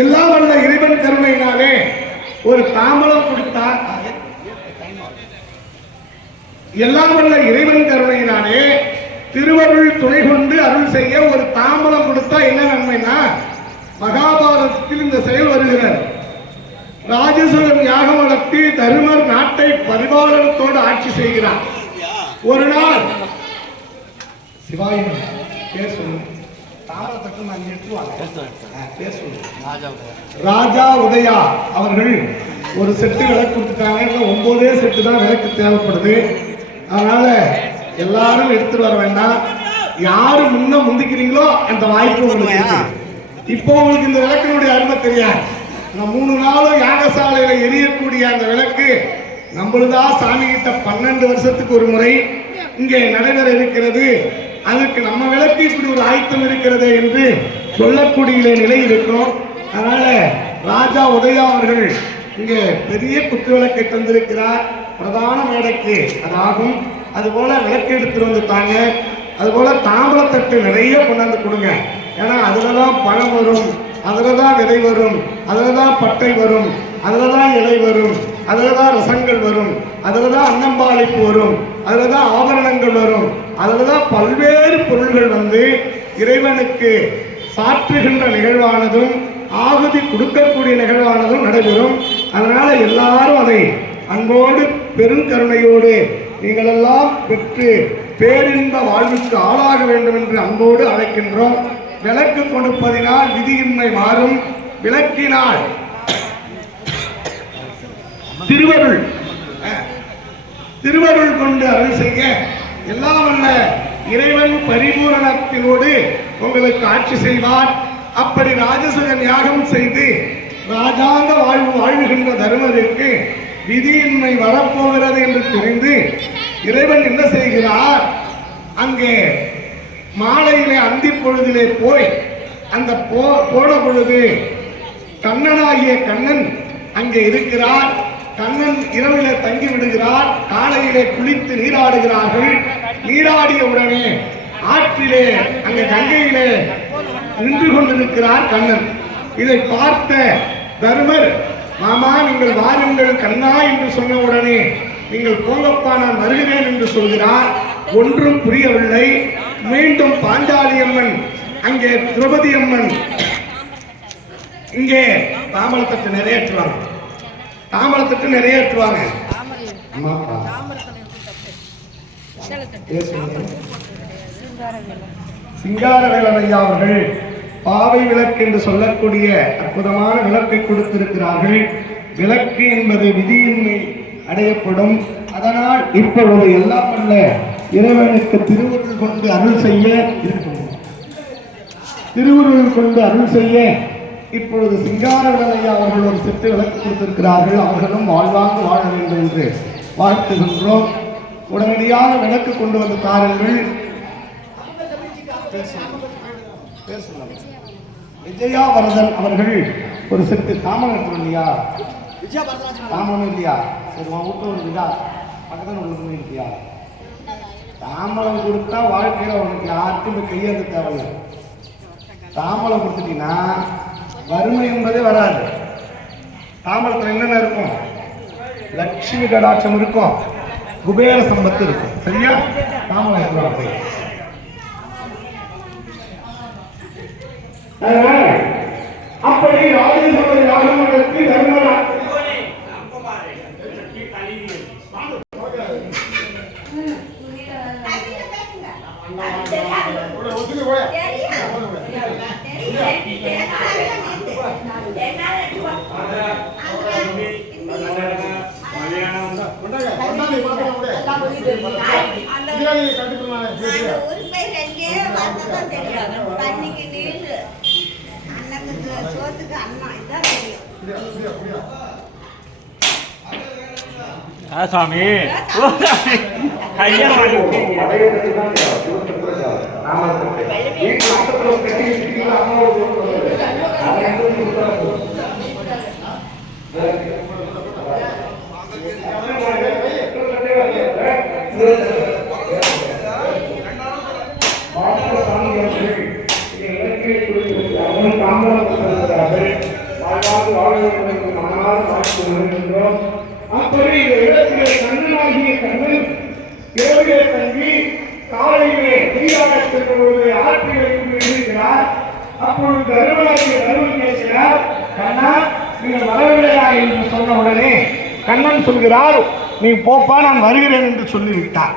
எல்லாம் வல்ல இறைவன் கருணையினாலே ஒரு தாம்பலம் கொடுத்தார். எல்லாம் வல்ல இறைவன் கருணையினாலே திருவருள் துணை கொண்டு அருள் செய்ய ஒரு தாம்பலம் கொடுத்தா என்ன நன்மைனா, மகாபாரதத்தில் இந்த செயல் வருகிறது. ராஜசூரன் யாகம் நடத்தி தருமர் நாட்டை பரிபாலனத்தோடு ஆட்சி செய்கிறார். ஒரு நாள் சிவாயின் ராஜா உதயா அவர்கள் ஒரு செட்டு விளக்கு கொடுத்துட்டாங்க. 9 செட்டு தான் விளக்கு தேவைப்படுது. அதனால எல்லாரும் எடுத்துட்டு வர வேண்டாம். யாரு முந்திக்கிறீங்களோ அந்த வாய்ப்பு உங்களுக்கு. இப்போ உங்களுக்கு இந்த விளக்கினுடைய அருமை தெரியாது. 3 நாளும் யாகசாலையில எரியக்கூடிய அந்த விளக்கு நம்மளுதா சாமி கிட்ட 12 வருஷத்துக்கு ஒரு முறை இங்கே நடைபெற இருக்கிறது. அதுக்கு நம்ம விளக்கு இப்படி ஒரு ஆயத்தம் இருக்கிறது என்று சொல்லக்கூடிய நிலை இருக்கும். அதனால ராஜா உதயா அவர்கள் இங்கே பெரிய குத்து விளக்கை தந்திருக்கிறார். பிரதான மேடைக்கு அதாகும். அதுபோல விளக்கு எடுத்துட்டு வந்துட்டாங்க. அதுபோல தாம்பலத்தட்டு நிறைய கொண்டாந்து கொடுங்க. ஏன்னா அதுலதான் பழம் வரும், அதுலதான் விதை வரும், அதுலதான் பட்டை வரும், அதுலதான் இலை வரும், அதுலதான் ரசங்கள் வரும், அதுலதான் அன்னம்பாளிப்பு வரும், அதுலதான் ஆபரணங்கள் வரும், அதுலதான் பல்வேறு பொருள்கள் வந்து இறைவனுக்கு சாற்றுகின்ற நிகழ்வானதும் ஆகுதி கொடுக்கக்கூடிய நிகழ்வானதும் நடைபெறும். அதனால எல்லாரும் அதை அன்போடு பெருங்கருணையோடு நீங்கள் எல்லாம் பெற்று பேரின்ப வாழ்வுக்கு ஆளாக வேண்டும் என்று அன்போடு அழைக்கின்றோம். விளக்கு கொடுப்பதினால் விதியின்மை மாறும். விளக்கினால் திருவருள் கொண்டு அருள் செய்ய எல்லாம் வல்ல இறைவன் பரிபூரணத்தினோடு உங்களுக்கு ஆட்சி செய்வார். அப்படி ராஜசூரன் யாகம் செய்து ராஜாங்க வாழ்வுகின்ற தருமருக்கு விதியின்மை வரப்போகிறது என்று தெரிந்து இறைவன் என்ன செய்கிறார், அங்கே மாலையிலே அந்தி பொழுதிலே போய் அந்த போன பொழுது கண்ணனாகிய கண்ணன் அங்கே இருக்கிறார். கண்ணன் இரவிலே தங்கி விடுகிறார். காலையிலே குளித்து நீராடுகிறார்கள். நீராடிய உடனே ஆற்றிலே அங்கே கங்கையிலே நின்று கொண்டிருக்கிறார் கண்ணன். இதை பார்த்த தருமர், மாமா நீங்கள் வாருங்கள் கண்ணா என்று சொன்ன உடனே நீங்கள் போங்கப்பா நான் வருகிறேன் என்று சொல்கிறார். ஒன்றும் புரியவில்லை. மீண்டும் பாஞ்சாலி அம்மன் அங்கே திரௌபதி அம்மன் இங்கே தாமரத்தட்டு நிறைவேற்றுவாங்க. தாமரத்தட்டு நிறைவேற்றுவாங்க. சிங்காரவேலன் அவர்கள் பாவை விளக்கு என்று சொல்லக்கூடிய அற்புதமான விளக்கை கொடுத்திருக்கிறார்கள். விளக்கு என்பது விதியின்மை அடையப்படும். அதனால் இப்பொழுது எல்லாம் அல்ல இறைவனுக்கு திருவுருள் கொண்டு அருள் செய்ய இப்பொழுது சிங்காரவேலன் அவர்கள் ஒரு செட்டு விளக்கு கொடுத்திருக்கிறார்கள். அவர்களும் வாழ்வாங்க வாழ வேண்டும் என்று வாழ்த்துகின்றோம். உடனடியாக விளக்கு கொண்டு வந்து தாருங்கள். விஜயாவரதன் அவர்கள் ஒரு செட்டு தாமரம் எடுத்துரும் இல்லையா? தாமரம் இல்லையா? சரி, உன் வீட்டு ஒரு விழா பக்கத்தில் ஒன்று இல்லையா? தாமரம் கொடுத்தா வாழ்க்கையில் உனக்கு யாருக்கும் இப்போ கையெழுத்து தேவையில்லை. தாமரம் கொடுத்துட்டீங்கன்னா வறுமை என்பதே வராது. தாமரத்தில் என்னென்ன இருக்கும்? லட்சுமி கடாட்சம் இருக்கும், குபேர சம்பத்து இருக்கும். சரியா? தாமரம் அப்படி ராஜேஸ்வரர் யாகம் நடத்தி தர்மரா சாமி வழியாக செல்லும்போது ஆற்றிலே இருக்கிறார். அப்பொழுது தருமன் கேட்கிறார், கண்ணா நீங்கள் வரவில்லையா என்று சொன்ன உடனே கண்ணன் சொல்கிறார், நீ போப்பா நான் வருகிறேன் என்று சொல்லிவிட்டார்.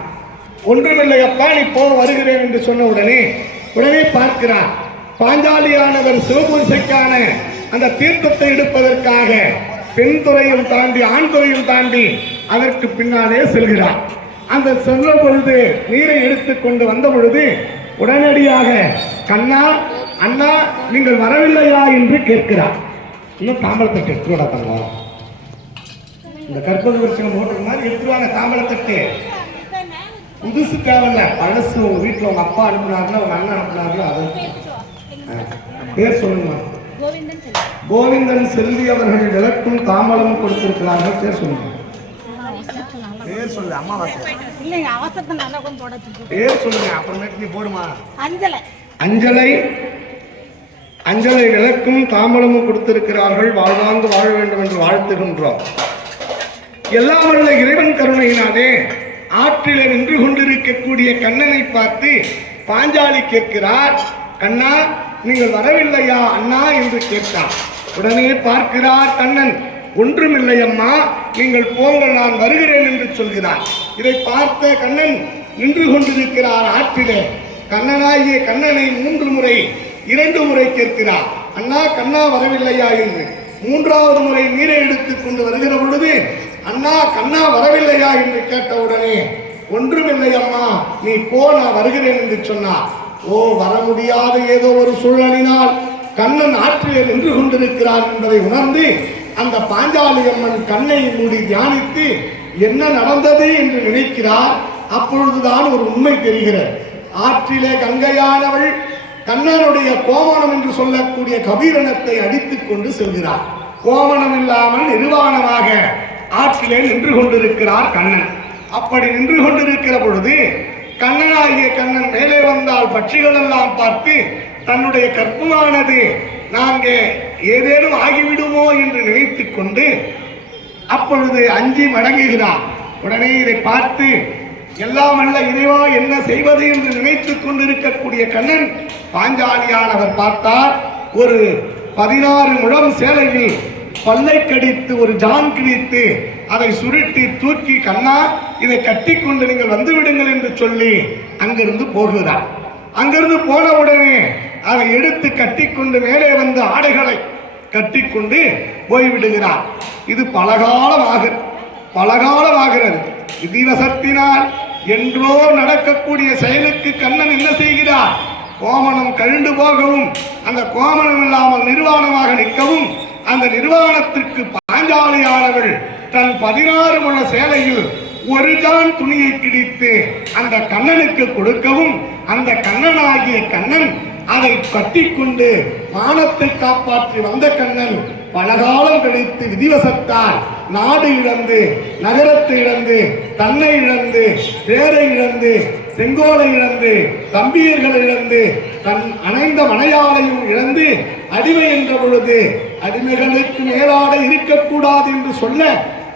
ஒன்றுமில்லையப்பா நீ போ வருகிறேன் என்று சொன்ன உடனே பார்க்கிறார் பாஞ்சாலியானவர் சிவபூசைக்கான அந்த தீர்த்தத்தை எடுப்பதற்காக பெண் துறையும் தாண்டி ஆண் துறையும் தாண்டி அதற்கு பின்னாலே செல்கிறார். அந்த செல்ல பொழுது நீரை எடுத்துக்கொண்டு வந்த பொழுது உடனடியாக கண்ணா அண்ணா நீங்கள் வரவில்லையா என்று கேட்கிறார். இன்னும் தாம்பளத்தட்டு எடுத்துடா தங்கம், இந்த கற்பக வருஷம் ஓட்டுற மாதிரி எடுத்துருவாங்க தாம்பளத்தட்டு. புதுசு தேவையில்ல, பழசு உங்க வீட்டில் உங்க அப்பா அனுப்புனாருல உங்க அண்ணன் அனுப்புனாருல அது பேர் சொல்லுங்க. கோவிந்தன் செல்வி அவர்கள் விளக்கும் தாம்பலம் கொடுத்திருக்கிறார்கள். பேர் சொல்லுங்க. பேர் சொல்லு. அம்மாவாசை பேர் சொல்லுங்க, அப்புறமேட்டு நீ போடுமா. அஞ்சலை அஞ்சலை விளக்கும் தாம்பலமும் கொடுத்திருக்கிறார்கள். வாழ்வாங்கு வாழ வேண்டும் என்று வாழ்த்துகின்றோம். எல்லாம் வல்ல இறைவன் கருணையினாலே ஆற்றிலே நின்று கொண்டிருக்கக்கூடிய கண்ணனை பார்த்து பாஞ்சாலி கேட்கிறார், கண்ணா நீங்கள் வரவில்லையா அண்ணா என்று கேட்டார். உடனே பார்க்கிறார் கண்ணன், ஒன்றுமில்லை அம்மா நீங்கள் போங்கள் நான் வருகிறேன் என்று சொல்கிறார். இதை பார்த்த கண்ணன் நின்று கொண்டிருக்கிறார் ஆற்றிலே. கண்ணனாகிய கண்ணனை 3 முறை 2 முறை கேட்கிறார், அண்ணா கண்ணா வரவில்லையா என்று. 3வது முறை நீரை எடுத்துக் கொண்டு வருகிற பொழுது அண்ணா கண்ணா வரவில்லையா என்று கேட்டவுடனே ஒன்றுமில்லை அம்மா நீ போ நான் வருகிறேன் என்று சொன்னார். ஓ, வர முடியாத ஏதோ ஒரு சூழலினால் கண்ணன் ஆற்றிலே நின்று கொண்டிருக்கிறார் என்பதை உணர்ந்து அந்த பாஞ்சாலி அம்மன் கண்ணை மூடி தியானித்து என்ன நடந்தது என்று நினைக்கிறார். அப்பொழுதுதான் ஒரு உண்மை தெரிகிறது. ஆற்றிலே கங்கையானவள் கண்ணனுடைய கோமணம் என்று சொல்லக்கூடிய கபீரணத்தை அடித்துக் கொண்டு செல்கிறார். கோமணம் இல்லாமல் நிர்வாணமாக ஆற்றிலே நின்று கொண்டிருக்கிறார் கண்ணன். அப்படி நின்று கொண்டிருக்கிற பொழுது கண்ணனாகிய கண்ணன் மேலே வந்தால் பட்சிகள் எல்லாம் பார்த்து தன்னுடைய கற்பமானது நாங்கள் ஏதேனும் ஆகிவிடுமோ என்று நினைத்துக் கொண்டு அப்பொழுது அஞ்சி மடங்குகிறார். உடனே இதை பார்த்து எல்லாம் அல்ல இறைவா என்ன செய்வது என்று நினைத்துக் கொண்டிருக்கக்கூடிய கண்ணன் பாஞ்சாலியானவர் பார்த்தார். ஒரு 16 முழம் சேலையில் பல்லை கடித்து ஒரு ஜான் கிழித்து அதை சுருட்டி தூக்கி, கண்ணா இதை கட்டி கொண்டு நீங்கள் வந்து விடுங்கள் என்று சொல்லி அங்கிருந்து போகிறார். அங்கிருந்து போன உடனே அதை எடுத்து கட்டிக்கொண்டு மேலே வந்து ஆடைகளை கட்டிக்கொண்டு போய்விடுகிறார். இது பலகாலமாகிறது. விதிவசத்தினால் என்றோ நடக்கக்கூடிய செயலுக்கு கண்ணன் என்ன செய்கிறார், கோமணம் கழிந்து போகவும் அந்த கோமணம் இல்லாமல் நிர்வாணமாக நிற்கவும் அந்த நிர்வாணத்திற்கு பாஞ்சாலியானவள் தன் 16 முழ சேலையில் ஒரு ஜான் துணியை கிழித்து அந்த கண்ணனுக்கு கொடுக்கவும் அந்த கண்ணனாகிய கண்ணன் அதை கட்டிக்கொண்டு மானத்தை காப்பாற்றி வந்த கண்ணன் பலகாலம் கழித்து விதிவசத்தால் நாடு இழந்து நகரத்தை இழந்து தன்னை இழந்து தேரை இழந்து செங்கோலை இழந்து தம்பியர்களை இழந்து தன் அணைந்த மனையாளையும் இழந்து அடிமை என்ற பொழுது அடிமைகளுக்கு மேலாட இருக்கக்கூடாது என்று சொல்ல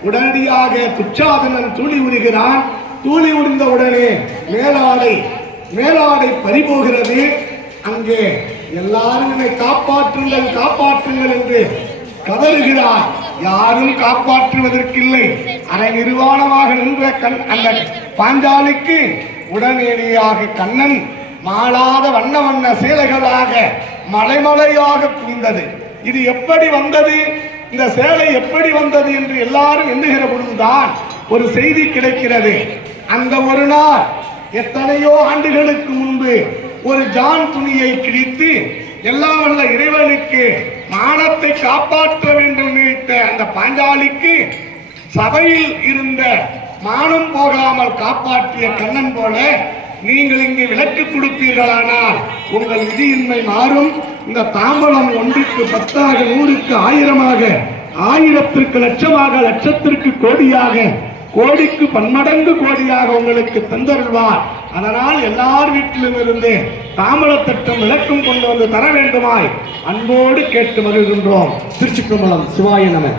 உடனடியாக துச்சாதனன் தூளி உரிகிறான். தூளி உரிந்த உடனே மேலாடை பறிபோகிறது. அங்கே எல்லாரும் என்னை காப்பாற்றுங்கள் காப்பாற்றுங்கள் என்று கதறுகிறார். யாரும் காப்பாற்றுவதற்கில்லை. அரை நிர்வாணமாக நின்ற அந்த பாஞ்சாலிக்கு உடனடியாக கண்ணன் மாளாத வண்ண வண்ண சேலைகளாக மலைமலையாக குவிந்தது. இது எப்படி வந்தது, இந்த சேலை எப்படி வந்தது என்று எல்லாரும் எண்ணுகிற பொழுதுதான் ஒரு செய்தி கிடைக்கிறது. அந்த ஒரு நாள் எத்தனையோ ஆண்டுகளுக்கு முன்பு ஒரு ஜான் துணியை கிழித்து எல்லாம் வல்ல இறைவனுக்கு மானத்தை காப்பாற்ற வேண்டும் நினைத்த அந்த பாஞ்சாலிக்கு சபையில் இருந்த மானம் போகாமல் காப்பாற்றிய கண்ணன் போல நீங்கள் இங்கு விலக்கு கொடுப்பீர்களானால் உங்கள் விதியின்மை மாறும். இந்த தாம்பலம் 1க்கு 10ஆக 100க்கு 1000ஆக 1000ற்கு லட்சமாக லட்சத்திற்கு கோடியாக கோடிக்கு பன்மடங்கு கோடியாக உங்களுக்கு தந்தருள்வார். அதனால் எல்லார் வீட்டிலும் இருந்து தாம்பலத்தட்டம் விளக்கம் கொண்டு வந்து தர வேண்டுமாய் அன்போடு கேட்டு வருகின்றோம். திருச்சிற்றம்பலம். சிவாய நம.